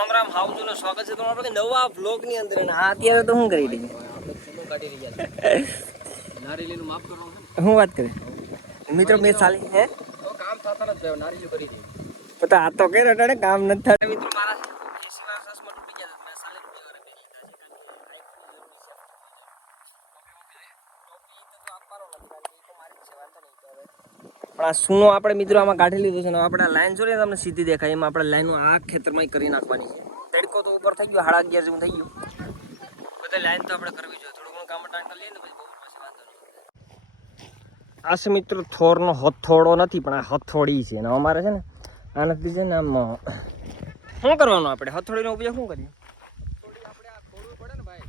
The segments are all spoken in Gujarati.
રામ રામ હાઉસ નું સ્વાગત છે તમારા બધા નવા વ્લોગ ની અંદર. આ અત્યારે તો હું કરી રહી નારીલીનું માફ કરવાનું છે. હું વાત કરે મિત્રો મેં સાલી હે કામ થતા નથી નારીલી કરી દે પતા આ તો કે રટાડે કામ નથી થતા મિત્રો મારા 80 વાર સસમાં તૂટી ગયા મેં સાલી રૂપિયા કરે લીધા છે પણ આ સુનો આપણે મિત્રો આમાં કાઢી લીધું છે ને આપણે લાઈન જો તમને સીધી દેખાય એમાં આપણે લાઈનો આ ખેતરમાં કરી નાખવાની છે. તડકો તો ઉપર થઈ ગયો 11:30 જેવું થઈ ગયું બધા લાઈન તો આપણે કરવી જોઈએ થોડું ઘણું કામ ટાણ કરી લઈએ ને પછી બહુ પાસે વાંધો નહીં. આ છે મિત્રો થોરનો હથોડો નથી પણ આ હથોડી છે અને અમારે છે ને આનાથી છે ને આમ શું કરવાનું આપણે હથોડીનો ઉપયોગ શું કરીએ થોડી આપણે આ ખોડવું પડે ને ભાઈ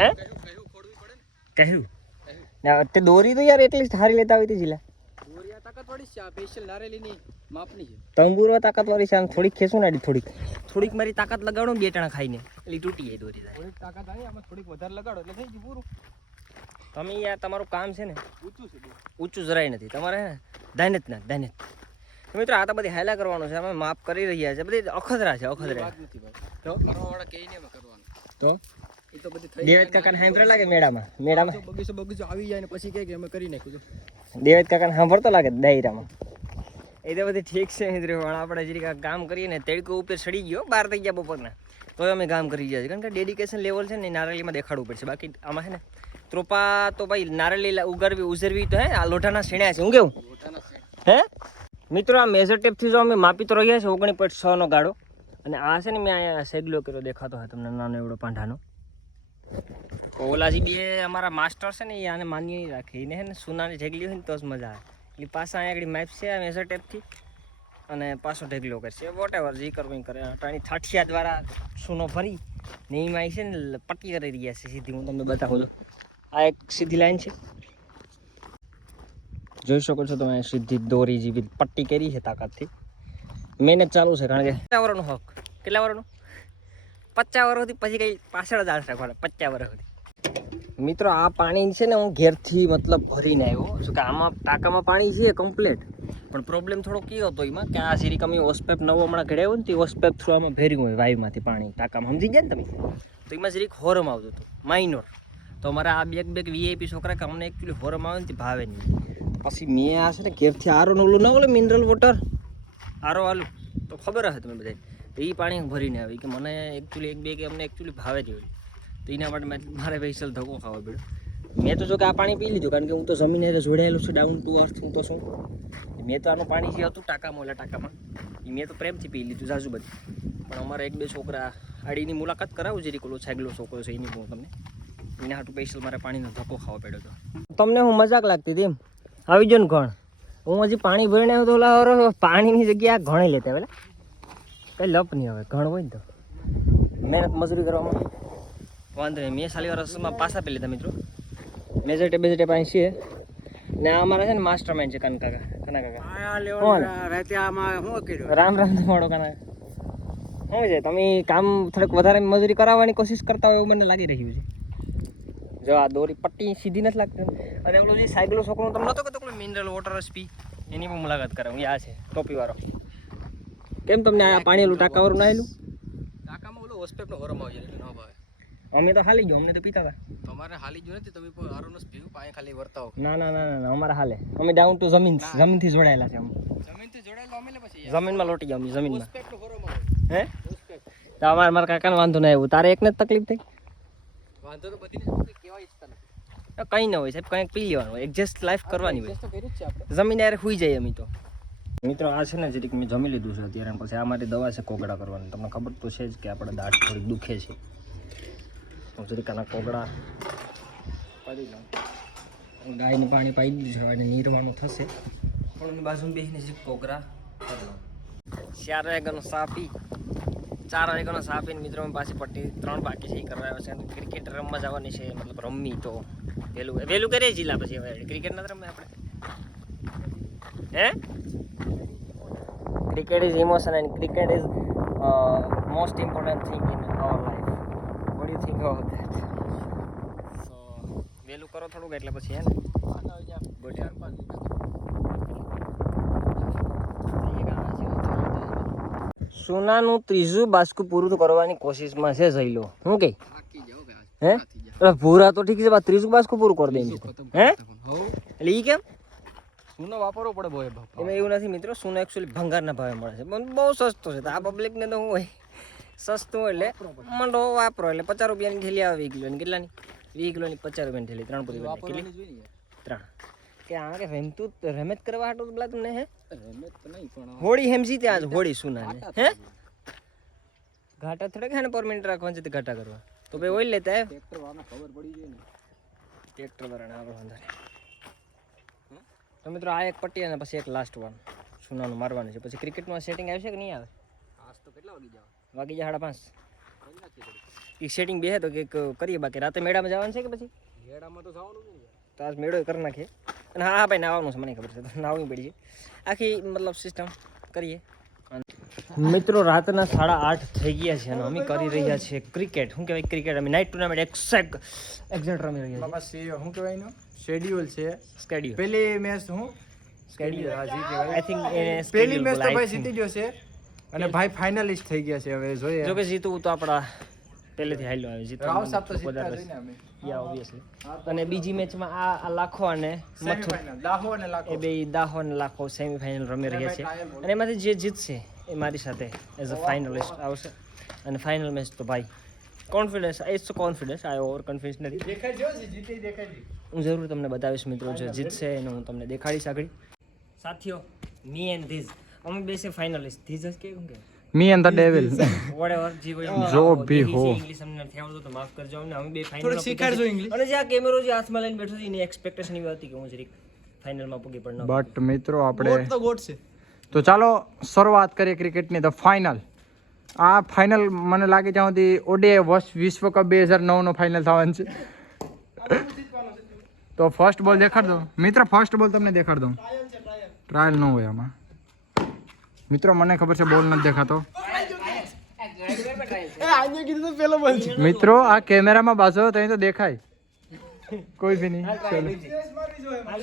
હે કહ્યું ખોડવું પડે ને કહ્યું તે દોરી તો યાર એટલી સારી લેતા હોય જીલા દોરિયા તાકાતવાળી છે આ સ્પેશિયલ નારેલીની માપની છે. તંબુરો તાકાતવાળી છે આમ થોડીક ખેંચું નાડી થોડીક મારી તાકાત લગાડો બે ટણા ખાઈને એટલે તૂટી જાય દોરી થોડીક તાકાત આવી આમાં થોડીક વધારે લગાડો એટલે થઈ ગયું પૂરું. તમે યાર તમારું કામ છે ને ઊંચું છે બહુ ઊંચું જરાય નથી તમારે દાનેત મિત્રો આ તો બધી હાયલા કરવાનું છે અમે માફ કરી રહ્યા છે બધી અખતરા છે અખતરા વાત નથી ભાઈ તો કરવાવાળા કહીને અમે કરવાનું તો એ તો બધી થઈ દેવેદ કાકાને સાંભળે લાગે મેળામાં બગીચો આવી જાય ને પછી કહે કે અમે કરી નાખ્યું દેવેદ કાકાને સાંભળતો લાગે ડાયરામાં એ તો બધી ઠીક છે મિત્રો પણ આપણે જરીક કામ કરીએ ને તડકો ઉપર ચડી ગયો 12 થઈ ગયા બપોરના તો અમે કામ કરી ગયા છે કારણ કે ડેડિકેશન લેવલ છે ને નારેલીમાં દેખાડવું પડશે બાકી આમાં છે ને ત્રોપા તો ભાઈ નારેલી ઉજરવી તો હે આ લોઢાના શેણ્યા છે હું કેવું હે મિત્રો આ મેજર ટેપથી જો અમે માપી તો રહ્યા છે 19.6 નો ગાળો અને આ છે ને મેં અહીંયા સેગલો કર્યો દેખાતો હોય તમને નાનો એવડો પાંઠાનો ઓલાજી બે અમારા માસ્ટર છે ને એ આને માન્ય નહીં રાખે એને છે ને સોનાની ઢેગલી હોય ને તો જ મજા આવે એટલે પાછા અહીંયા આગળ માપ છે આ મેજર ટેપથી અને પાછો ઢેગલો કરશે વોટ એવર જે કરવું કરે અટાણી ઠાઠિયા દ્વારા સોનો ભરી ને એમાં છે ને પટ્ટી કરી રહ્યા છે સીધી હું તમને બતાવું છું આ એક સીધી લાઈન છે જોઈ શકો છો તમે સીધી દોરી જેવી પટ્ટી કરી છે તાકાતથી મહેનત ચાલુ છે કારણ કે કેટલા વર્ષનો હક કેટલા વર્ષનો 50 વર્ષ સુધી પછી કઈ પાછળ જ આવશે 50 વર્ષ સુધી મિત્રો આ પાણી છે ને હું ઘેરથી મતલબ ભરીને આવ્યો શું કે આમાં ટાંકામાં પાણી છે કમ્પ્લીટ પણ પ્રોબ્લેમ થોડો કયો હતો એમાં કે આ સીરી કમી ઓસ્પેપ નવો હમણાં ઘડાયો ને તે ઓસ્પેપ થ્રુ આમાં ભેર્યું હોય વાયુમાંથી પાણી ટાંકામાં સમજી ગયા ને તમે તો એમાં જરીક હોરમ આવતું હતું માઇનોર તો અમારા આ બેગ વીઆઈપી છોકરા કે અમને એકચ્યુઅલી હોરમ આવે ને તે ભાવે નહીં પછી મેં આ છે ને ઘેરથી આરોનું ઓલું ના ઓલું મિનરલ વોટર આરો આલું તો ખબર હશે તમે બધા તો એ પાણી ભરીને આવી કે મને એકચ્યુઅલી એક બે કે અમને એકચ્યુઅલી ભાવે જ હોય તો એના માટે મારે સ્પેશિયલ ધક્કો ખાવા પડ્યો મેં તો જો કે આ પાણી પી લીધું કારણ કે હું તો જમીન જોડાયેલું છું ડાઉન ટુ અર્થ હું તો શું મેં તો આનું પાણી જે હતું ટાંકામાં ઓલા ટાંકામાં એ મેં તો પ્રેમથી પી લીધું જાજુ બધી પણ અમારા એક બે છોકરા આડીની મુલાકાત કરાવું જરી કોલો છાગલો છોકરો છે એની હું તમને એના હાટું સ્પેશિયલ મારે પાણીનો ધક્કો ખાવા પડ્યો હતો તમને હું મજાક લાગતી હતી એમ આવી જો ને ઘણ હું હજી પાણી ભરીને આવ્યો તો ઓલા પાણીની જગ્યાએ ઘણી લેતા પેલા કંઈ લપ નહીં હવે ઘણ હોય ને તો મહેનત મજૂરી કરવામાં વાંધો નહીં મેં સાલી વર્ષમાં પાછા પેલી હતા મિત્રો મેજર ટેપ અહીં છે ને આ અમારા છે ને માસ્ટર માઇન્ડ છે કના કાકા રામ તમારો કના શું છે તમે કામ થોડુંક વધારે મજૂરી કરાવવાની કોશિશ કરતા હોય એવું મને લાગી રહ્યું છે જો આ દોરી પટ્ટી સીધી નથી લાગતી અને પેલું જે સાયકલો છોકરો તમને નહોતો કે પેલું મિનરલ વોટર એસપી એની પણ મુલાકાત કરાવું આ છે ટોપીવાળો કેમ તમને આ પાણી ઓલું ટાંકાવાળું ના આવેલું ટાંકામાં ઓલો હોસ્પેપનો હોરમ આવી જાય એટલે ન ભાવે અમે તો હાલી ગયો અમને તો પીતા હતા તમારે હાલી જો નથી તમે પણ આરોનો પીવું પાણી ખાલી વર્તાવો ના અમારે હાલે અમે ડાઉન ટુ જમીનથી જોડાયેલા છે અમે જમીનથી જોડાયેલા અમે પછી જમીનમાં લોટી ગયા અમે જમીનમાં હોસ્પેપનો હોરમ આવે હે તો મારા કાકાને વાંધો ના આવ્યું તારે એકને જ તકલીફ થઈ વાંધો તો બધી કેવા ઈચ્છતા નથી કંઈ ના હોય સાહેબ કંઈક પી લેવાનું એડજસ્ટ લાઈફ કરવાની હોય તો કર્યું જ છે આપણે જમીન યાર સુઈ જાય અમે તો મિત્રો આ છે ને જરીક મેં જમી લીધું છે અત્યારે પછી આ મારી દવા છે કોગળા કરવાની તમને ખબર તો છે જ કે આપણે દાઢ થોડીક દુખે છે તો જરીક આના કોગળા પાડી લઉં ગાયને પાણી પાઈ દીધું છે અને નીરવાનું થશે પણ એની બાજુમાં બેસીને જરીક કોગળા કરી લઉં 4 વાગ્યાનો સા પી 4 વાગ્યાનો સા પીને મિત્રો પાછી પટ્ટી 3 બાકી છે એ કરવા આવ્યો છે અને ક્રિકેટ રમવા જવાની છે મતલબ રમવી તો વહેલું કરીએ જિલ્લા પછી હવે ક્રિકેટ નથી રમે આપણે હે cricket is emotion and cricket is most important thing in our life. What do you think about that? So વેલું કરો થોડુંક એટલે પછી હે ને સોનાનું ત્રીજું બાસ્કું પૂરું કરવાની કોશિશમાં છે સહેલો હું કે થાકી જાઓ કે આજ હે પૂરા થઈ જાય. એટલે પૂરા તો ઠીક છે પણ ત્રીજું બાસ્કું પૂરું કરી દે ખતમ હે હો એટલે ઈ કેમ સુનો વાપરવો પડે બોય બાપા. એમાં એવું નથી મિત્રો સોનું એકચ્યુઅલી ભંગારના ભાવે મળે છે પણ બહુ સસ્તો છે તો આ પબ્લિકને તો શું હોય સસ્તું એટલે મંડો વાપરો એટલે 50 રૂપિયાની થેલી આવે 20 કિલોની કેટલાની 20 કિલોની 50 રૂપિયાની થેલી 3 પૂરી કેટલી વાપરવાની જોઈએ ને યાર. 3 કે આ કે રમતું રમત કરવા હાટું બોલા તમને હે રમત તો નહીં પણ હોળી હેમસી ત્યાં આજ હોળી સુનાને આટા હે થઈ જાય. ઘાટા થોડા ખાને પર મિનિટ રાખવાનું છે તે ઘાટા કરવા તો ભાઈ ઓઇલ લેતા હે ટ્રેક્ટર વાળાને ખબર પડી જાય ને. ટ્રેક્ટર વાળાને આપણો વાંધો નહીં. તો મિત્રો આ એક પટ્ટી અને પછી એક લાસ્ટ વન સુનાનું મારવાનું છે પછી ક્રિકેટમાં સેટિંગ આવશે કે નહીં આવે આજ તો કેટલા વાગી જાવ વાગી જાય 5:30 કરી નાખીએ થોડીક. એ સેટિંગ બે તો કંઈક કરીએ બાકી રાતે મેળામાં જવાનું છે કે પછી મેળામાં તો જવાનું જ ને યાર. તો આજ મેળો કરી નાખીએ અને હા ભાઈ નાવાનું છે મને ખબર છે તો નાવવી પડી છે આખી મતલબ સિસ્ટમ કરીએ મિત્રો રાતના 8:30 થઈ ગયા છે અને અમે કરી રહ્યા છીએ ક્રિકેટ શું કહેવાય ક્રિકેટ અમે નાઇટ ટુર્નામેન્ટ એક્ઝેક્ટ રમી રહ્યા બાપા શું કહેવાય એનો શેડ્યુલ છે છીએ સ્કેડ્યુલ પેલી મેચ હું સ્કેડ્યુલ હાજી કહેવાય આઈ થિંક પેલી મેચ તો ભાઈ જીતી ગયો છે અને ભાઈ ફાઇનલિસ્ટ થઈ ગયા છે હવે જોઈએ જો કે જીતવું તો આપણા પહેલેથી હાલ્યો આવે રાવ સાહેબ તો જીતવું જીતતા જોઈને અમે યા ઓબ્વિયસલી અને બીજી મેચમાં આ લાખો અને મથુર સેમીફાઇનલ દાહો અને એ લાખો બે દાહો અને લાખો સેમીફાઇનલ રમી રહ્યા છે અને એમાંથી જે જીતશે એ મારી સાથે એઝ અ ફાઇનલિસ્ટ આવશે અને ફાઇનલ મેચ તો ભાઈ કોન્ફિડન્સ ઇટ્સ કોન્ફિડન્સ આ ઓવર કોન્ફિડન્સ નથી દેખાય જો જીતી દેખાય જી હું જરૂર તમને બતાવીશ મિત્રો જે જીતશે એનું હું તમને દેખાડીશ આગળ સાથીઓ મી એન્ડ ધીઝ અમે બે છે ફાઇનલિસ્ટ ધીઝ કેવું કે me and the devil whatever જે હોય એમ જો બોલાવો. ભી દેખી હો. છે, ઇંગ્લિશ અમને નથી આવડતું તો માફ કરજો અમને અમે બે ફાઇનલ થોડુંક શીખાડજો ઇંગ્લિશ. અને જે આ કેમેરો જે હાથમાં લઈને બેઠો છે એની એક્સપેક્ટેશન એવી હતી કે હું જરીક ફાઇનલમાં પૂગી પણ ન બટ મિત્રો આપણે તો ગોટ છે. તો ચાલો શરૂઆત કરીએ ક્રિકેટની ધ ફાઇનલ આ ફાઇનલ મને લાગે ત્યાં સુધી ઓડીઆઈ વિશ્વ કપ 2009 નો ફાઇનલ થવાનું છે તો ફર્સ્ટ બોલ દેખાડ દો મિત્ર ફર્સ્ટ બોલ તમને દેખાડ દઉં ટ્રાયલ ન હોય આમાં મિત્રો મને ખબર છે બોલ નથી દેખાતો મિત્રો આ કેમેરામાં બાજુ તો અહીં તો દેખાય कोई भी नहीं चलो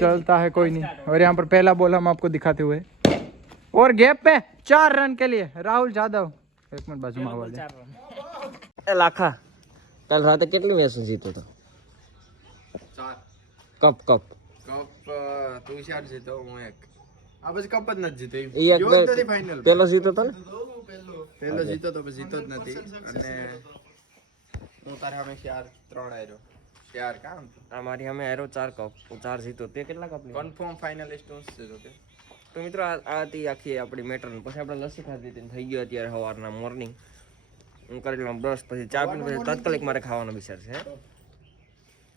चलता है कोई नहीं और यहाँ पर पहला बॉल हम आपको दिखाते हुए और गैप पे 4 रन के लिए राहुल यादव एक मिनट बाजू में आवा दे એ લાખા કાલ રાતે કેટલી મેચ જીતો તો 4 કપ કપ કપ તું 4 જીતો હું 1 આ પછી કપ જ નથી જીતો ઈ એક યોજ નથી ફાઇનલ પેલો જીતો તો ને પહેલો જીતો તો પછી જીતો જ નથી અને હું તારે સામે 4-3 આર્યો 4 કામ આ મારી અમે એરો 4 કપ 4 જીતો તે કેટલા કપ લીધા કન્ફર્મ ફાઇનલિસ્ટ હું છે જો કે તો મિત્રો આ હતી આખી આપણી મેટર પછી આપણે લસ્સી ખાધી હતી ને થઈ ગયો અત્યારે સવારના મોર્નિંગ હું કરી લઉં બ્રશ પછી ચા પીને પછી તાત્કાલિક મારે ખાવાનો વિચાર છે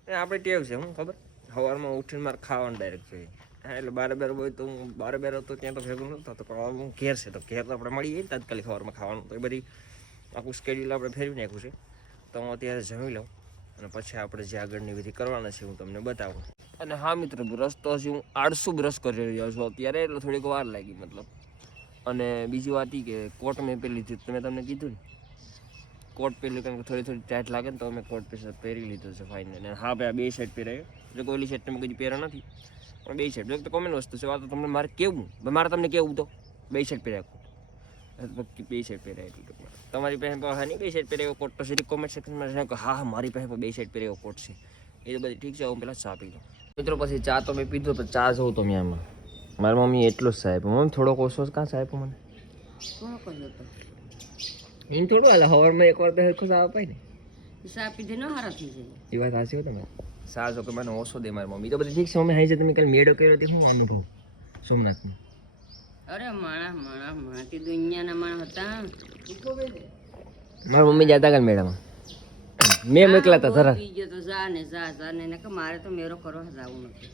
એ આપણી ટેવ છે હું ખબર સવારમાં ઉઠીને મારે ખાવાનું ડાયરેક્ટ જોઈએ હા એટલે બારે હોય તો હું બારે હતો ત્યાં તો ભેગું નહોતું થતું પણ હવે હું ઘેર છે તો ઘેર તો આપણે મળીએ ને તાત્કાલિક સવારમાં ખાવાનું તો એ બધી આખું સ્કેડ્યુલ આપણે ફેરવી નાખ્યું છે તો હું અત્યારે જમી લઉં અને પછી આપણે જે આગળની વિધિ કરવાના છે હું તમને બતાવું અને હા મિત્ર બ્રશ તો હજી હું 800 બ્રશ કરી રહ્યો છું અત્યારે એટલે થોડીક વાર લાગી મતલબ અને બીજી વાત એ કે કોટ મેં પહેરી લીધી તો મેં તમને કીધું ને કોટ પહેરી કારણ કે થોડી ટાઈટ લાગે ને તો મેં કોટ પહેરી લીધો છે ફાઇનલ અને હા ભાઈ આ બે શર્ટ પહેરાય જો કે ઓલી શર્ટ મેં કદી પહેર્યા નથી પણ બે શર્ટ જો તો કોમન વસ્તુ છે આ તો તમને મારે કેવું મારે તમને કેવું તો બે શર્ટ પહેર્યા બે શર્ટ પહેરાય એટલું ટૂંકમાં તમારી પાસે હા નહીં બે શર્ટ પહેર્યો કોટ તો સીધી કોમેન્ટ સેક્શનમાં જણાવો કે હા મારી પાસે બે શર્ટ પહેર્યો કોટ છે એ તો બધી ઠીક છે હું પહેલાં ચા પી લઉં મિત્રો પછી ચા તો મેં પીધો તો ચા જોઉં તો મેં આમાં મારી મમ્મી એટલો જ સાહેબ મમ્મી થોડોક ઓછો કાં સાહેબ મને એમ થોડું હાલે સવારમાં એકવાર તો ખુશ અપાય ને ચા પીધે ન હારા થઈ જાય. એ વાત સાચી હોય તમારે સા જો કે મને ઓછો દે મારી મમ્મી તો બધી ઠીક છે મમ્મી હાઈ છે તમે કાલે મેળો કર્યો તે શું અનુભવ સોમનાથનો અરે માણા તે દુનિયાના માણા હતા. મારી મમ્મી જતા કાલે મેળામાં મેં મોકલા હતા ધરા પી ગયો તો જા ને કે મારે તો મેરો કરવા જવું નથી.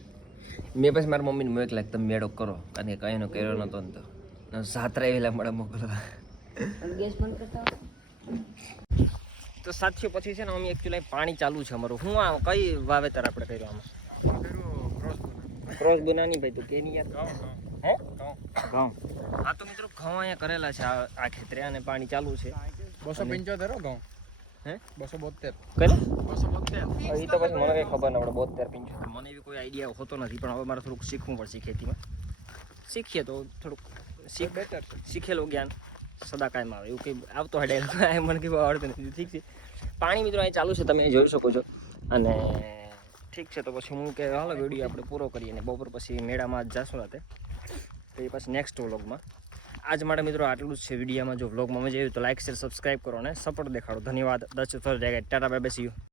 મેં પછી મારી મમ્મીને મોકલા તમે મેળો કરો કારણ કે કઈ નો કર્યો નતો ને તો સાતરા એવેલા મળે મોકલવા ગેસ બંધ કરતા તો સાથીઓ પછી છે ને અમે એકચ્યુઅલી પાણી ચાલુ છે અમારું હું આ કઈ વાવેતર આપણે કર્યું આમાં ક્રોસ બનાની ભાઈ તું કે નહીં યાર હે ઘઉં હા તો મિત્રો ઘઉં અહીંયા કરેલા છે આ ખેતરે અને પાણી ચાલુ છે 275 હો ગાઉં હે 272 કઈ 272 એ તો પછી મને કઈ ખબર ન પડે 72 મને એવી કોઈ આઈડિયા હોતો નથી પણ હવે મારે થોડુંક શીખવું પડશે ખેતીમાં શીખીએ તો થોડુંક શીખેલું જ્ઞાન સદા કાયમ આવે એવું કંઈ આવતો હોય ડાયલોગ મને કંઈ આવડતું નથી. ઠીક છે, પાણી મિત્રો અહીં ચાલુ છે, તમે જોઈ શકો છો. અને ઠીક છે, તો પછી હું કે હાલો વિડીયો આપણે પૂરો કરીએ ને બપોર પછી મેળામાં જ જાશું રાતે, તો એ પછી નેક્સ્ટ વ્લોગમાં. આજ માટે મિત્રો આટલું જ છે વિડીયોમાં. જો વ્લોગમાં મજા આવી તો લાઈક શેર સબસ્ક્રાઈબ કરો અને સપોર્ટ દેખાડો. ધન્યવાદ. 10 Tata bye bye see you.